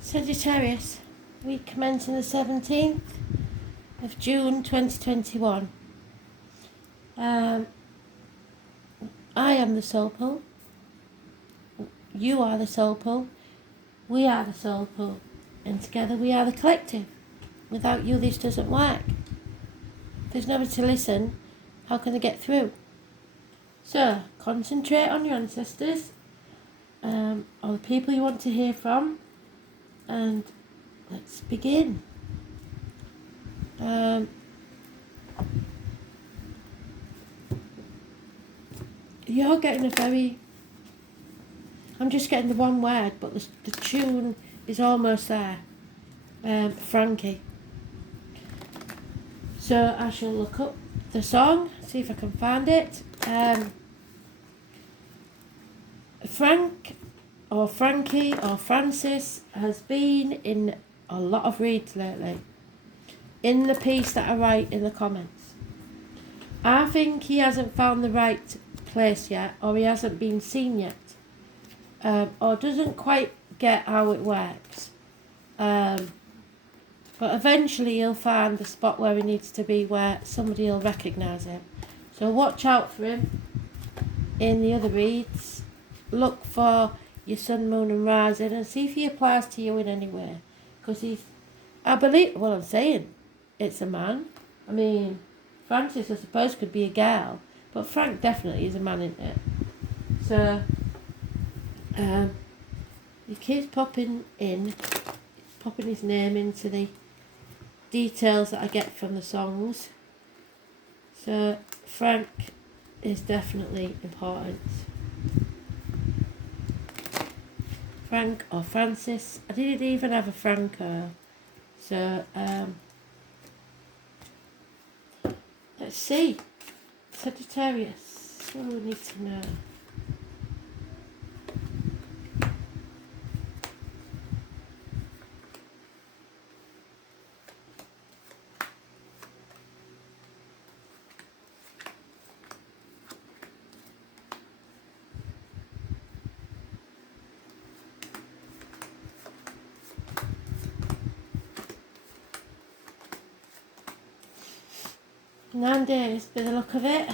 Sagittarius, week commencing the 17th of June 2021. I am the soul pool. You are the soul pool. We are the soul pool. And together we are the collective. Without you, this doesn't work. If there's nobody to listen, how can they get through? So, concentrate on your ancestors, or the people you want to hear from, and let's begin. You're getting a very... I'm just getting the one word, but the tune is almost there. Frankie. So I shall look up the song, see if I can find it. Frank or Frankie or Francis has been in a lot of reads lately. In the piece that I write in the comments. I think he hasn't found the right place yet, or he hasn't been seen yet, or doesn't quite get how it works. But eventually he'll find the spot where he needs to be, where somebody will recognise him. So watch out for him in the other reads. Look for your sun, moon and rising and see if he applies to you in any way. Because I believe, well, I'm saying it's a man. I mean, Francis I suppose could be a girl, but Frank definitely is a man, isn't it? So he keeps popping his name into the details that I get from the songs. So Frank is definitely important. Frank or Francis. I didn't even have a Franco. So let's see. Sagittarius. What do we need to know? Nine days by the look of it.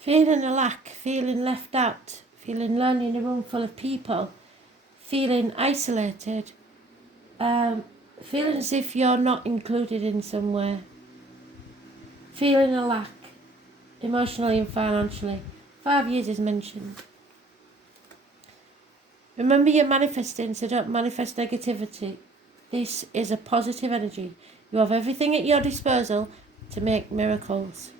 Feeling a lack, feeling left out, feeling lonely in a room full of people, feeling isolated, feeling as if you're not included in some way, feeling a lack, emotionally and financially. 5 years is mentioned. Remember you're manifesting, so don't manifest negativity. This is a positive energy. You have everything at your disposal to make miracles.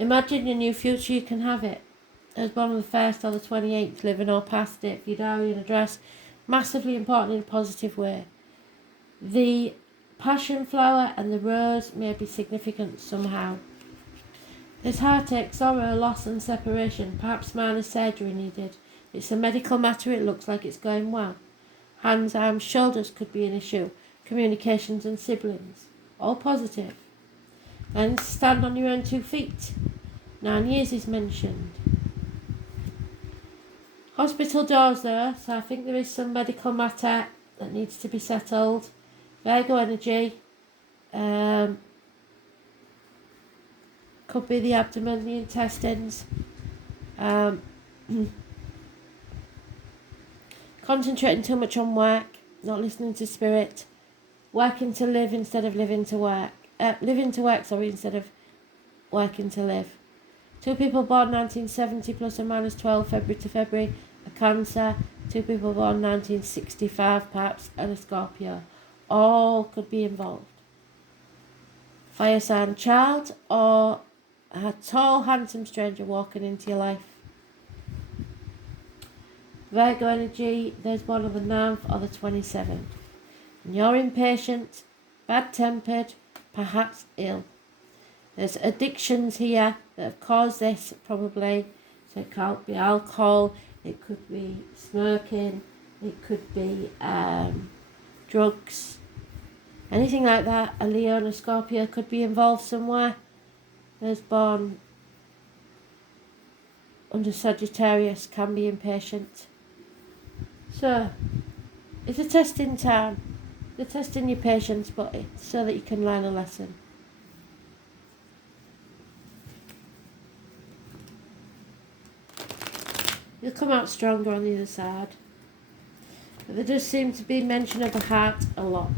Imagine your new future, you can have it. As born on the 1st or the 28th, living or past it, for your diary and address, massively important in a positive way. The passion flower and the rose may be significant somehow. There's heartache, sorrow, loss and separation, perhaps minor surgery needed. It's a medical matter, it looks like it's going well. Hands, arms, shoulders could be an issue. Communications and siblings, all positive. And stand on your own 2 feet. 9 years is mentioned. Hospital doors though, so I think there is some medical matter that needs to be settled. Virgo energy. Could be the abdomen, the intestines. concentrating too much on work, not listening to spirit, working to live instead of living to work, living to work, instead of working to live. 2 people born 1970 plus or minus 12 February to February, a Cancer. 2 people born 1965 perhaps, and a Scorpio. All could be involved. Fire sign child or a tall, handsome stranger walking into your life. Virgo energy, those born on the 9th or the 27th. And you're impatient, bad-tempered, perhaps ill. There's addictions here that have caused this, probably. So it can't be alcohol, it could be smoking, it could be drugs, anything like that. A Leo and a Scorpio could be involved somewhere. Those born under Sagittarius can be impatient. So, it's a testing time. They're testing your patience, but it's so that you can learn a lesson. You'll come out stronger on the other side. But there does seem to be mention of the heart a lot.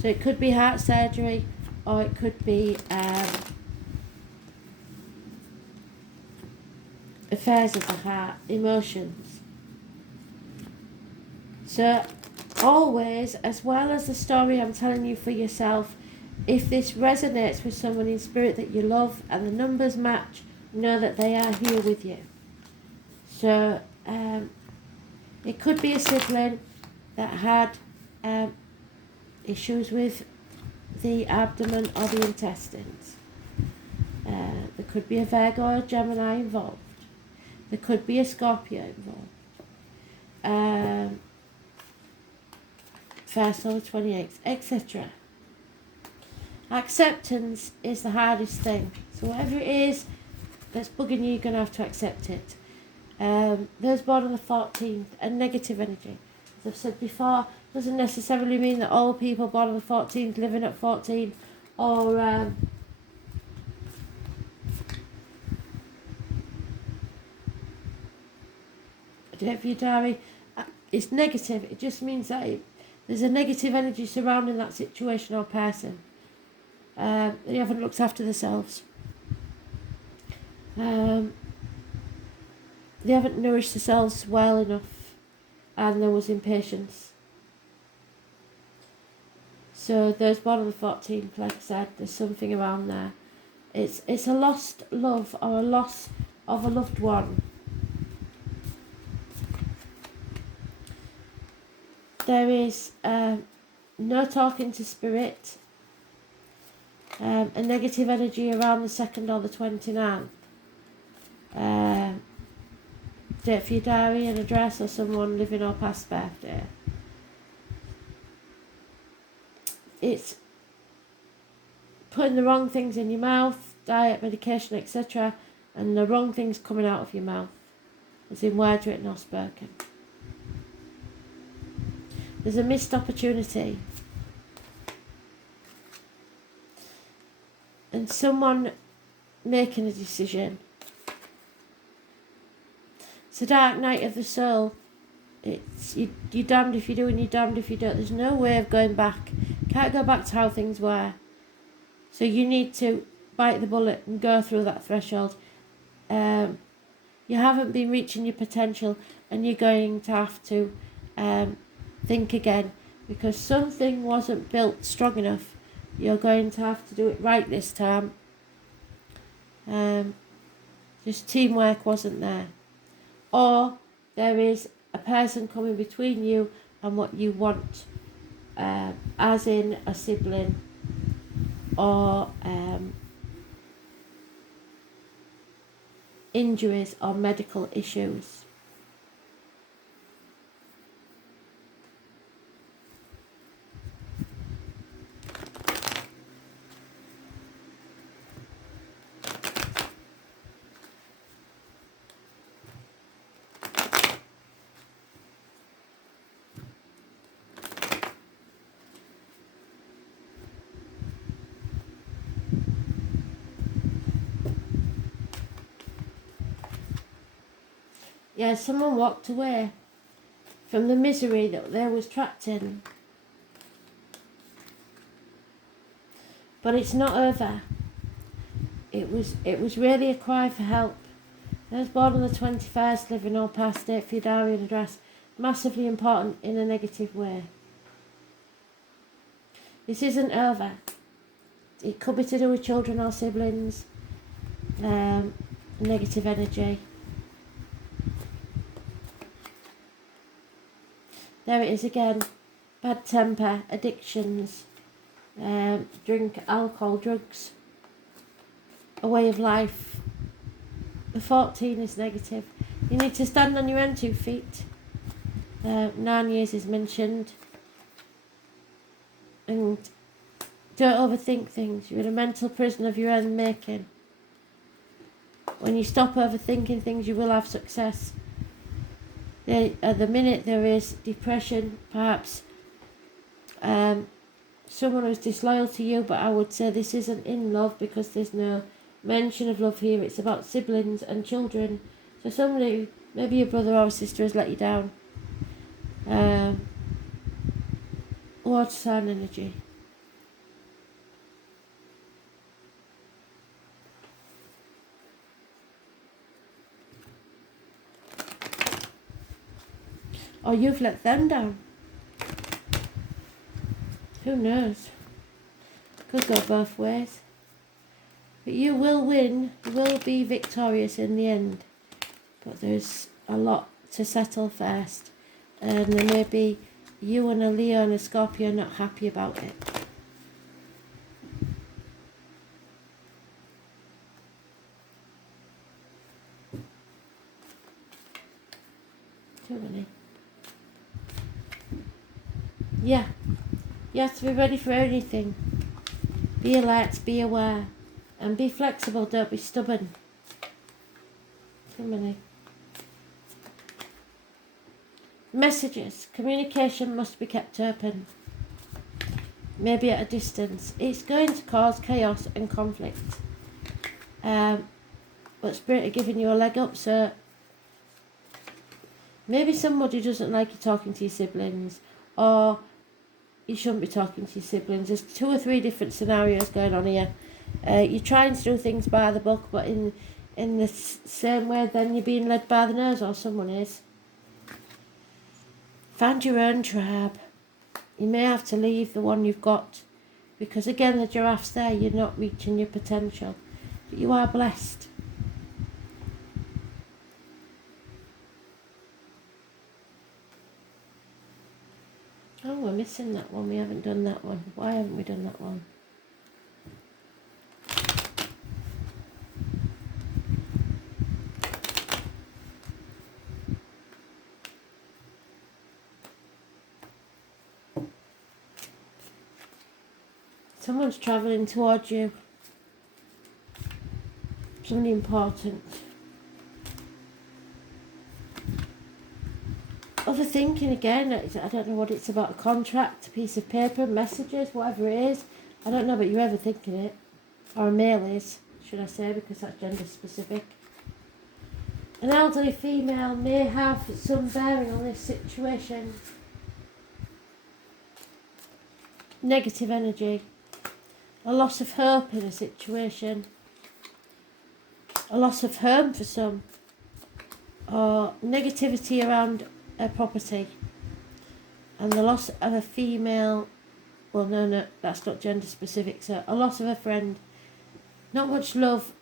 So it could be heart surgery, or it could be affairs of the heart, emotions. So always, as well as the story I'm telling you for yourself, if this resonates with someone in spirit that you love and the numbers match, know that they are here with you. So it could be a sibling that had issues with the abdomen or the intestines. There could be a Virgo or a Gemini involved. There could be a Scorpio involved. First or the 28th, etc. Acceptance is the hardest thing. So whatever it is that's bugging you, you're going to have to accept it. Those born on the 14th, a negative energy. As I've said before, doesn't necessarily mean that all people born on the 14th living at 14 or do it for your diary. It's negative. It just means that there's a negative energy surrounding that situation or person. They haven't looked after themselves. They haven't nourished themselves well enough, and there was impatience. So those born on the 14th, like I said, there's something around there. It's a lost love or a loss of a loved one. There is no talking to spirit, a negative energy around the 2nd or the 29th. Date for your diary, an address, or someone living or past birthday. It's putting the wrong things in your mouth, diet, medication, etc., and the wrong things coming out of your mouth, as in words written or spoken. There's a missed opportunity. And someone making a decision. It's a dark night of the soul. It's you're damned if you do and you're damned if you don't. There's no way of going back. Can't go back to how things were. So you need to bite the bullet and go through that threshold. You haven't been reaching your potential, and you're going to have to think again, because something wasn't built strong enough. You're going to have to do it right this time. Just teamwork wasn't there. Or there is a person coming between you and what you want, as in a sibling or injuries or medical issues. Yeah, someone walked away. from the misery that they was trapped in. But it's not over. It was really a cry for help. I was born on the 21st, living all past date for your diary and address. Massively important in a negative way. This isn't over. It could be to do with children or siblings. Negative energy. There it is again. Bad temper, addictions, drink, alcohol, drugs, a way of life. The 14 is negative. You need to stand on your own 2 feet. 9 years is mentioned. And don't overthink things. You're in a mental prison of your own making. When you stop overthinking things, you will have success. At the minute there is depression, perhaps someone who's disloyal to you, but I would say this isn't in love because there's no mention of love here. It's about siblings and children. So somebody, maybe your brother or sister, has let you down. Water sign energy. Or you've let them down. Who knows? Could go both ways. But you will win. You will be victorious in the end. But there's a lot to settle first. And there may be you and a Leo and a Scorpio not happy about it. Too many. Yeah. You have to be ready for anything. Be alert, be aware. And be flexible, don't be stubborn. Too many. Messages. Communication must be kept open. Maybe at a distance. It's going to cause chaos and conflict. But Spirit are giving you a leg up, so maybe somebody doesn't like you talking to your siblings, or you shouldn't be talking to your siblings. There's 2 or 3 different scenarios going on here. You're trying to do things by the book, but in the same way, then you're being led by the nose, or someone is. Find your own tribe. You may have to leave the one you've got, because again, the giraffe's there. You're not reaching your potential, but you are blessed. Oh, we're missing that one. We haven't done that one. Why haven't we done that one? Someone's travelling towards you. Something important. Overthinking again. I don't know what it's about. A contract, a piece of paper, messages, whatever it is. I don't know, but you're overthinking it. Or a male is, should I say, because that's gender specific. An elderly female may have some bearing on this situation. Negative energy. A loss of hope in a situation. A loss of home for some. Or negativity around a property. And the loss of a female. Well, no, that's not gender specific. So a loss of a friend. Not much love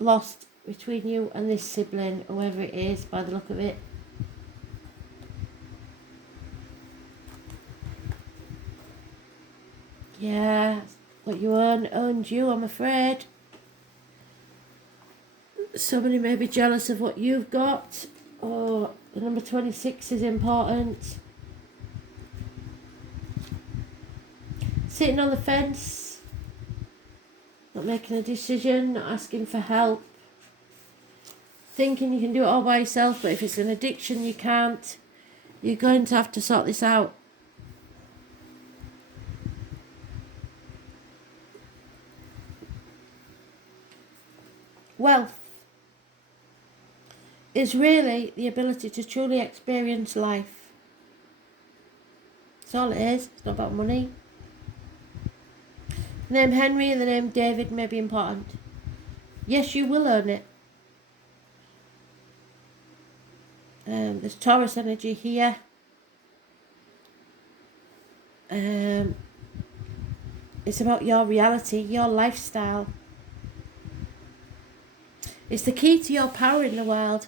lost between you and this sibling, whoever it is, by the look of it. Yeah, what you owned you, I'm afraid. Somebody may be jealous of what you've got. Or the number 26 is important. Sitting on the fence. Not making a decision, not asking for help. Thinking you can do it all by yourself, but if it's an addiction you can't. You're going to have to sort this out. Wealth is really the ability to truly experience life. That's all it is. It's not about money. The name Henry and the name David may be important. Yes, you will earn it. There's Taurus energy here. It's about your reality, your lifestyle. It's the key to your power in the world.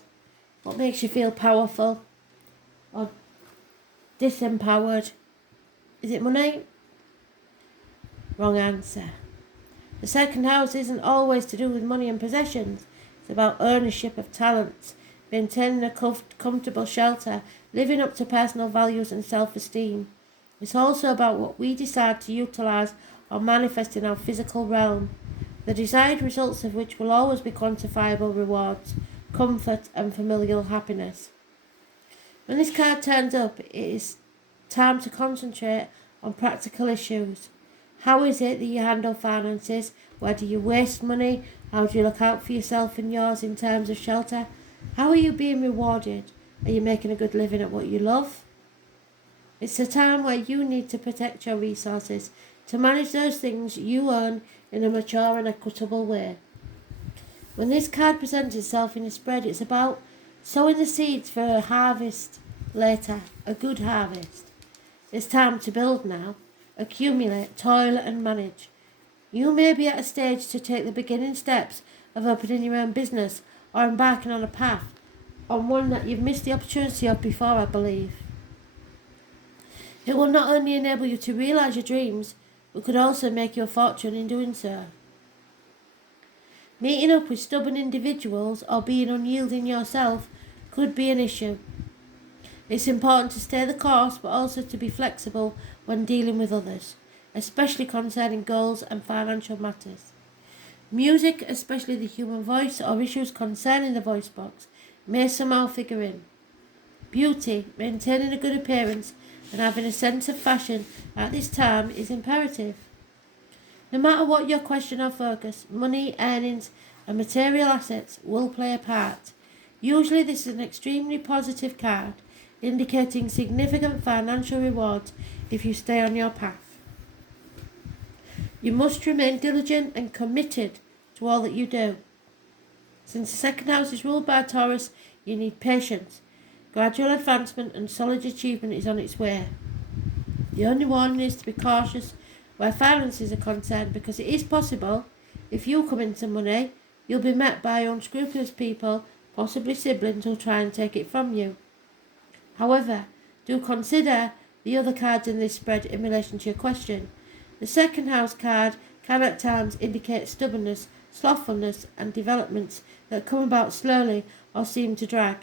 What makes you feel powerful or disempowered? Is it money? Wrong answer. The second house isn't always to do with money and possessions. It's about ownership of talents, maintaining a comfortable shelter, living up to personal values and self-esteem. It's also about what we decide to utilise or manifest in our physical realm, the desired results of which will always be quantifiable rewards, comfort and familial happiness. When this card turns up, it is time to concentrate on practical issues. How is it that you handle finances? Where do you waste money? How do you look out for yourself and yours in terms of shelter? How are you being rewarded? Are you making a good living at what you love? It's a time where you need to protect your resources, to manage those things you earn in a mature and equitable way. When this card presents itself in a spread, it's about sowing the seeds for a harvest later, a good harvest. It's time to build now, accumulate, toil and manage. You may be at a stage to take the beginning steps of opening your own business or embarking on a path, on one that you've missed the opportunity of before, I believe. It will not only enable you to realise your dreams, but could also make you a fortune in doing so. Meeting up with stubborn individuals or being unyielding yourself could be an issue. It's important to stay the course, but also to be flexible when dealing with others, especially concerning goals and financial matters. Music, especially the human voice or issues concerning the voice box, may somehow figure in. Beauty, maintaining a good appearance and having a sense of fashion at this time is imperative. No matter what your question or focus, money, earnings and material assets will play a part. Usually this is an extremely positive card, indicating significant financial rewards if you stay on your path. You must remain diligent and committed to all that you do. Since the second house is ruled by Taurus, you need patience. Gradual advancement and solid achievement is on its way. The only warning is to be cautious where finances are concerned, because it is possible, if you come into money, you'll be met by unscrupulous people, possibly siblings, who'll try and take it from you. However, do consider the other cards in this spread in relation to your question. The second house card can at times indicate stubbornness, slothfulness and developments that come about slowly or seem to drag.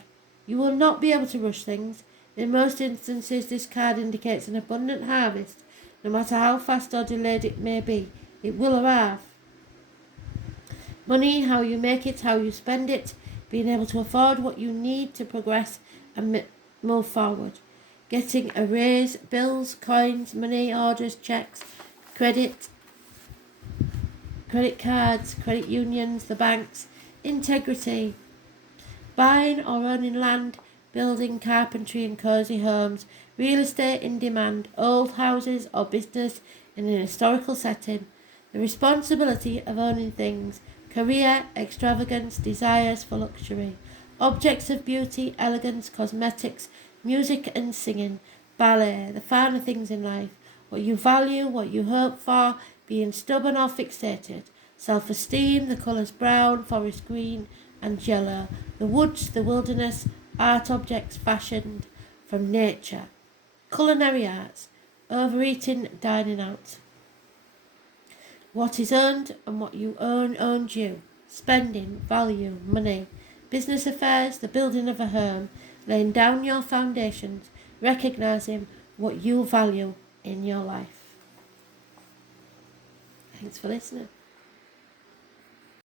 You will not be able to rush things. In most instances, this card indicates an abundant harvest. No matter how fast or delayed it may be, it will arrive. Money, how you make it, how you spend it, being able to afford what you need to progress and move forward. Getting a raise, bills, coins, money, orders, checks, credit cards, credit unions, the banks, integrity. Buying or owning land, building, carpentry and cosy homes, real estate in demand, old houses or business in an historical setting, the responsibility of owning things, career, extravagance, desires for luxury, objects of beauty, elegance, cosmetics, music and singing, ballet, the finer things in life, what you value, what you hope for, being stubborn or fixated, self-esteem, the colours brown, forest green and yellow, the woods, the wilderness, art objects fashioned from nature, culinary arts, overeating, dining out. What is earned and what you own owns you, spending, value, money, business affairs, the building of a home, laying down your foundations, recognising what you value in your life. Thanks for listening.